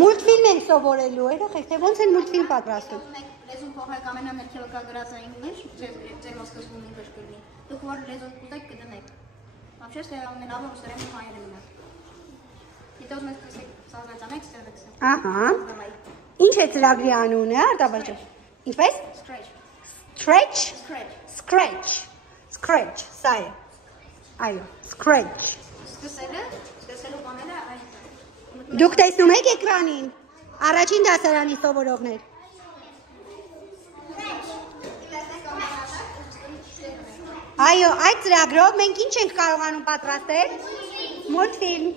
Մուլտֆիլմ ենք սովորելու, երեխեք, թե ոնց են մուլտֆիլմ պատրաստում։ Լեզուն փոխեք ամենամերքելը կա գրած է ինգլիշ, ձեր ոսկզվում ինգլիշ կրնի։ Դուք որ լեզուն կուտեք կդնեք։ Вообще, что я мне надо, что я не знаю меня. И то мы создать анекс, Ահա։ Ինչ է ծրագրի անունը, Արտավաճ։ Ինչպես։ Stretch։ Scratch։ Scratch, սա է։ Այո, scratch։ Սկսելու բաները այն։ Դուք տեսնում եք էկրանին։ Առաջին դասարանի սովորողներ։ Այո, այդ ծրագրով մենք ինչ ենք կարողանում պատրաստել։ Մուլտֆիլմ։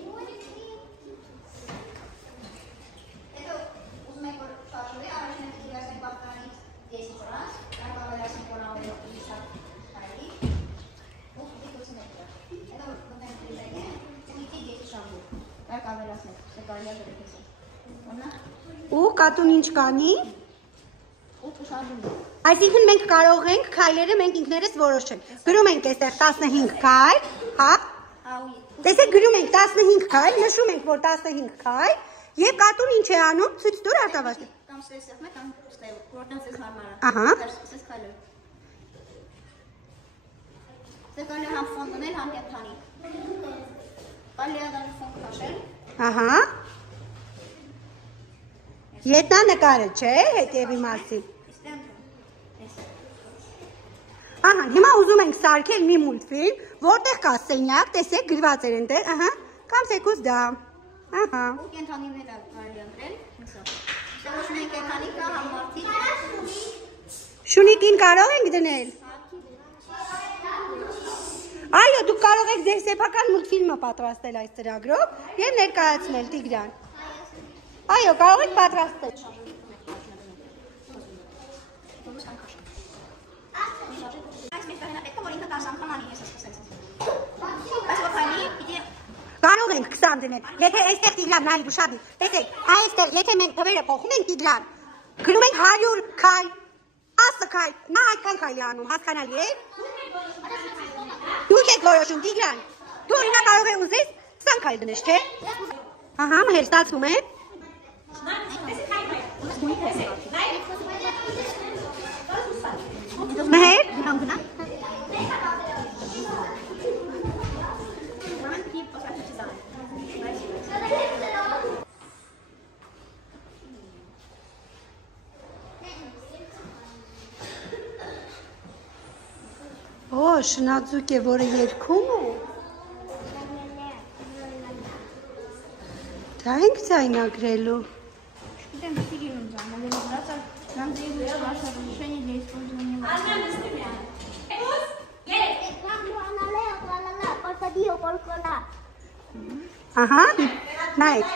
Ու կատուն ինչ կանի։ Այսինքն մենք կարող ենք քայլերը մենք ինքներս որոշել։ Գրում ենք այստեղ 15 քայլ, հա։ Տեսեք գրում ենք 15 քայլ, նշում ենք որ 15 քայլ, եւ կատուն ինչ է անում, ցույց տուր Արտավաճ։ Կամ ստեսեք մեկ կամ ստեղ, որտեղ ձեզ հարմար է։ Ահա։ Ստես քայլը։ Ստեկալը համ ֆոն դնել, համ կենթանի։ Պալիադան ֆոն քաշել։ Ահա։ Ետնա նկարը, չէ, հետևի մասին։ Ահա, հիմա ուզում ենք սարքել մի մուլտֆիլմ, որտեղ կա սենյակ, տեսեք գրված էր այնտեղ, ահա, կամ թեկուզ դա։ Ահա։ Ու կենթանիները կարելի ընտրել, հեսա։ Ոչ մենք կենթանի կա, համ մարդիկ։ Շունիկին կարող ենք դնել։ Այո, դուք կարող եք ձեր սեփական մուլտֆիլմը պատրաստել այս ծրագրով եւ ներկայացնել Տիգրան։ Այո, կարող եք պատրաստել։ Կարող ենք 20 դնել։ Եթե այստեղ Տիգրան նայ դուշաբի, տեսեք, այստեղ եթե մենք թվերը փոխում ենք Տիգրան, գրում ենք 100 քայլ, 10 քայլ, նա այդքան քայլ է անում, հասկանալի է։ Դուք եք որոշում Տիգրան։ Դու ինա կարող ես ուզես 20 քայլ դնես, չէ՞։ Ահա, մեր ստացվում է։ Մեր Օ, շնաձուկ է, որը երգում է։ Դա ենք ձայնագրելու։ Գիտեմ, սիրում եմ ձայնագրելու վրացը, нам требуется ваше разрешение для использования. Ահա, նայեք։